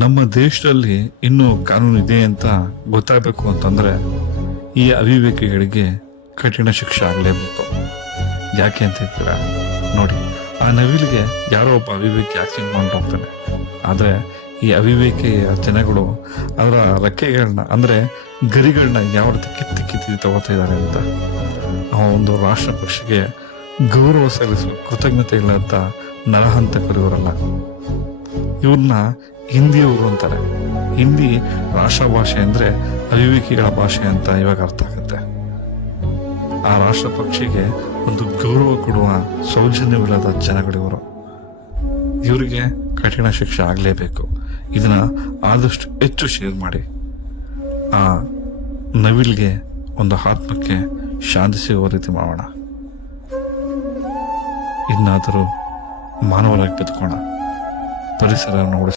ನಮ್ಮ ದೇಶದಲ್ಲಿ ಇನ್ನೂ ಕಾನೂನು ಇದೆ ಅಂತ ಗೊತ್ತಾಗಬೇಕು ಅಂತಂದ್ರೆ ಈ ಅವಿವೇಕಿಗಳಿಗೆ ಕಠಿಣ ಶಿಕ್ಷೆ ಆಗಲೇಬೇಕು. ಯಾಕೆ ಅಂತ ಹೇಳ್ತೀರಾ? ನೋಡಿ, ಆ ನವಿಲಿಗೆ ಯಾರೋ ಒಬ್ಬ ಅವಿವೇಕಿ ಆಕ್ಸಿಡೆಂಟ್ ಮಾಡಿ ಹೋಗ್ತಾನೆ. ಆದರೆ ಈ ಅವಿವೇಕಿ ಜನಗಳು ಅದರ ರೆಕ್ಕೆಗಳನ್ನ ಅಂದರೆ ಗರಿಗಳನ್ನ ಯಾವ ರೀತಿ ಕಿತ್ತಿ ತಗೋತಾ ಇದ್ದಾರೆ ಅಂತ. ಆ ಒಂದು ರಾಷ್ಟ್ರ ಪಕ್ಷಿಗೆ ಗೌರವ ಸಲ್ಲಿಸುವ ಕೃತಜ್ಞತೆ ಇಲ್ಲ ಅಂತ ನರಹಂತಕರು ಇವರಲ್ಲ. ಇವ್ರನ್ನ ಹಿಂದಿಯವರು ಅಂತಾರೆ. ಹಿಂದಿ ರಾಷ್ಟ್ರ ಭಾಷೆ ಅಂದರೆ ಅವಿವೇಕಿಗಳ ಭಾಷೆ ಅಂತ ಇವಾಗ ಅರ್ಥ ಆಗುತ್ತೆ. ಆ ರಾಷ್ಟ್ರ ಪಕ್ಷಿಗೆ ಒಂದು ಗೌರವ ಕೊಡುವ ಸೌಜನ್ಯವಿಲ್ಲದ ಜನಗಳಿವರು. ಇವರಿಗೆ ಕಠಿಣ ಶಿಕ್ಷೆ ಆಗಲೇಬೇಕು. ಇದನ್ನ ಆದಷ್ಟು ಹೆಚ್ಚು ಶೇರ್ ಮಾಡಿ. ಆ ನವಿಲ್ಗೆ ಒಂದು ಆತ್ಮಕ್ಕೆ ಶಾಂತಿ ಸಿಗುವ ರೀತಿ ಮಾಡೋಣ. ಇನ್ನಾದರೂ ಮಾನವರಾಗಿ ಬದುಕೋಣ, ಪರಿಸರವನ್ನು ಉಳಿಸೋಣ.